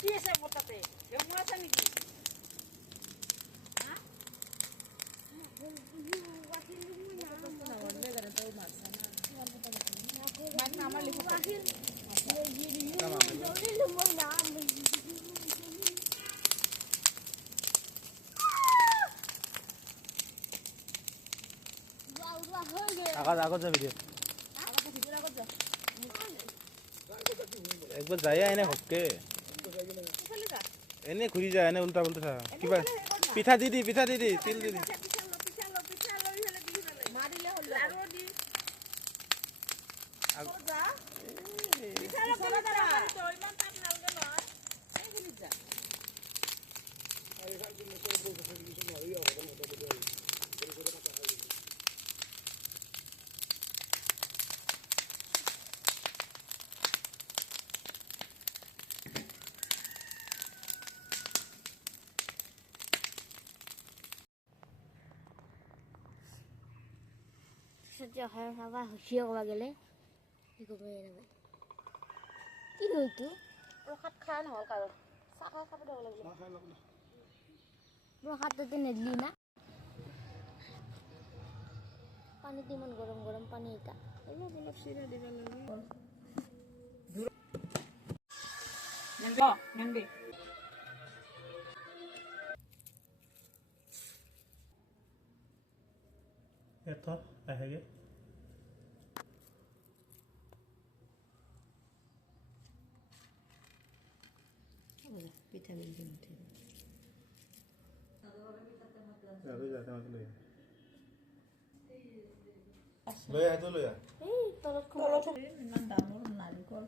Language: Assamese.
কি আছে মোৰ তাতে জমু আছে নেকি হা আগত যাবি দে একবার যাই এনে হকে এনে ঘুরি যায় এনে উল্টা উল্টা কিবা পিঠা দি দি তিল দি দি Sejak hari apa siang lagi ikut main apa? Ini itu ৰখাত খাই নহল কাৰো চাহ খাই খাব দিব লাগিব rohat itu nedli na. Pani timan gorom pani ita. অলপ অলপ চিৰা দিব লাগিব নন্দি এতো আহেগে পিঠা বেলতে মুঠি যাবে যাতে মাছ লই আয় তো লই আয় Tolong তলত ইমান ডাঙৰ নাৰিকল